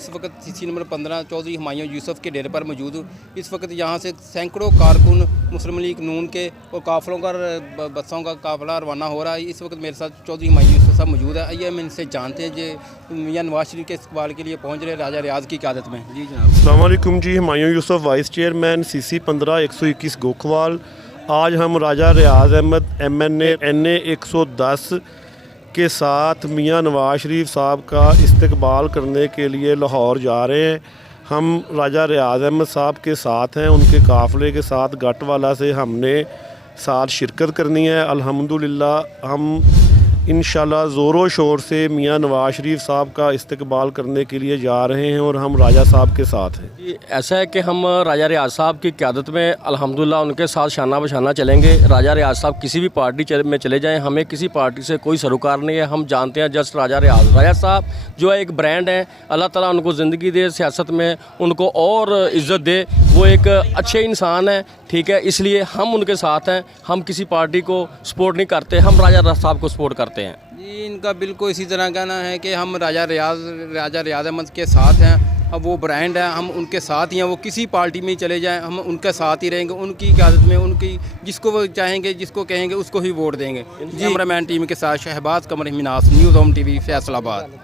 इस वक्त CC number 15 Chaudhary Humayun Yusuf के डेरे पर मौजूद हूँ। इस वक्त यहाँ से सैकड़ों कारकुन मुस्लिम लीग नून के और काफ़िलों का बसों का काफ़िला रवाना हो रहा है। इस वक्त मेरे साथ चौधरी हुमायूं यूसुफ साहब मौजूद है। आइए हम इनसे जानते हैं जो मियां नवाज शरीफ के इस्तकबाल के लिए पहुँच रहे राजा रियाज की क़यादत में। जी जनाब। अस्सलाम वालेकुम जी, Humayun Yusuf vice chairman CC 15 121 गोखवाल। आज हम राजा रियाज अहमद MNA NA 110 के साथ मियां नवाज शरीफ साहब का इस्तकबाल करने के लिए लाहौर जा रहे हैं। हम राजा रियाज अहमद साहब के साथ हैं, उनके काफ़िले के साथ गटवाला से हमने साथ शिरकत करनी है। अल्हम्दुलिल्लाह हम इंशाल्लाह ज़ोरों शोर से मियां नवाज शरीफ साहब का इस्तकबाल करने के लिए जा रहे हैं और हम राजा साहब के साथ हैं। जी, ऐसा है कि हम राजा रियाज साहब की क़यादत में अल्हम्दुलिल्लाह उनके साथ शाना बशाना चलेंगे। राजा रियाज साहब किसी भी पार्टी में चले जाएं, हमें किसी पार्टी से कोई सरोकार नहीं है। हम जानते हैं जस्ट राजा साहब जो है एक ब्रांड है। अल्लाह ताला उनको ज़िंदगी दे, सियासत में उनको और इज़्ज़त दे। वो एक अच्छे इंसान है, ठीक है, इसलिए हम उनके साथ हैं। हम किसी पार्टी को सपोर्ट नहीं करते, हम राजा साहब को सपोर्ट करते हैं। जी, इनका बिल्कुल इसी तरह कहना है कि हम राजा रियाज अहमद के साथ हैं। अब वो ब्रांड है, हम उनके साथ ही हैं। वो किसी पार्टी में ही चले जाएं, हम उनके साथ ही रहेंगे। उनकी क़यादत में उनकी जिसको वो चाहेंगे, जिसको कहेंगे उसको ही वोट देंगे। जी, कैमरामैन टीम के साथ शहबाज कमर Manas, news home TV, Faisalabad.